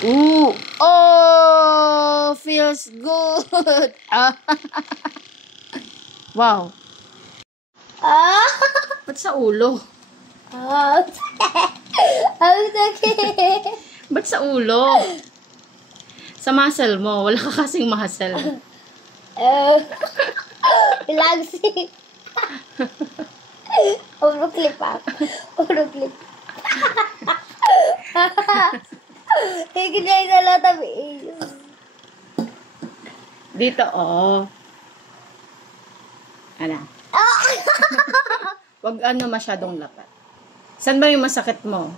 Ooh. Oh, feels good. Wow. Ba't sa ulo? Ba't sa ulo? Sa muscle mo. Wala ka kasing muscle. Relaxing. Uruklip ako. Uruklip. Higit na lot of A's. Dito, oh. Ano? Wag masyadong lapat. Saan ba yung masakit mo?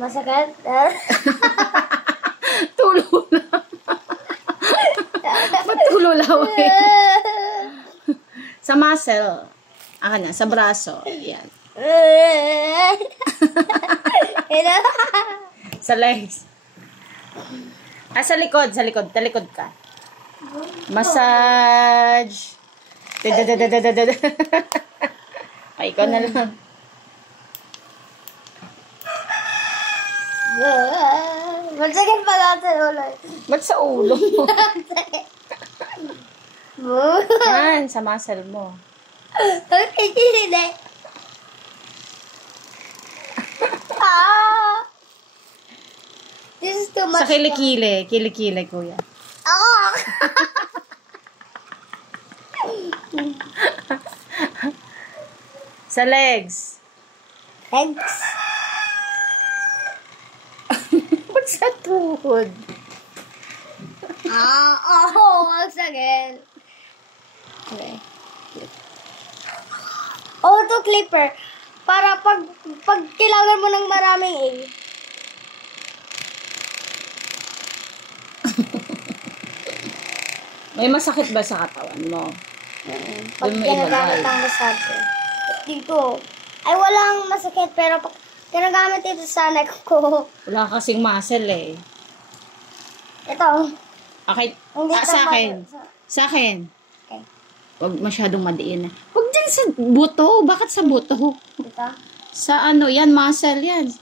Masakit? Tulo lang. Ba't tulo lang eh? Sa muscle. Sa braso. Yan. Sa legs. Sa likod. Talikod ka. Massage. Ay, ikaw na lang. Masakit pa lang sa ulo. Ba't sa ulo mo? Yan, sa muscle mo. Hindi. This is too much. Sa kilikili. Kilikili, kuya. Sa legs. Legs. Ba't sa tuhod? Once again. Okay. Auto clipper. Para pag kailangan mo ng maraming A. May masakit ba sa katawan mo? Pag Doon mo ginagamit ilagay. ang massage. Dito. Ay, walang masakit. Pero pag ginagamit ito sa neck ko. Wala kasing muscle eh. Ito. Okay. Hindi Sa akin. muscle. Sa akin. Okay. Huwag masyadong madiin. Huwag dyan sa buto. Bakit sa buto? Dito. Sa yan, muscle yan.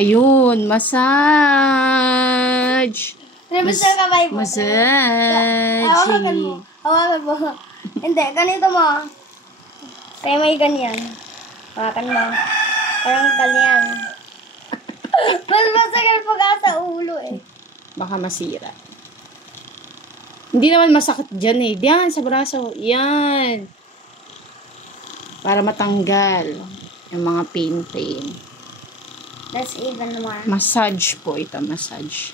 Ayun, massage. Reverse yung kamay mo. Massage. Hawakan mo. Hawakan mo. Hindi, ganito mo. Kaya may ganyan. Hawakan mo. Parang ganyan. Mas masakit pa ka sa ulo eh. Baka masira. Hindi naman masakit dyan eh. Diyan, sa braso. Yan. Para matanggal yung mga pain. That's even more. Massage po ito. Massage.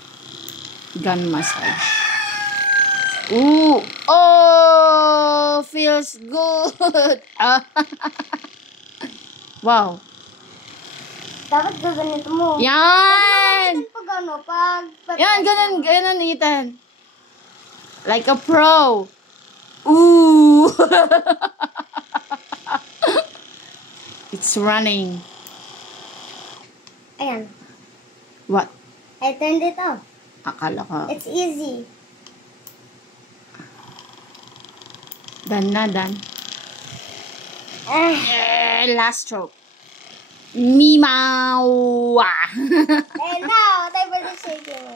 Gun massage. Ooh. Oh, feels good. Wow. Dapat gaganito mo. Yan. Pag ano, pag Yan, ganun, Ethan. Like a pro. Ooh. It's running. Ayan. What? I turned it off. Akala ko. It's easy. Done na, done. Last stroke. Mimaw. And now, time for the shaking.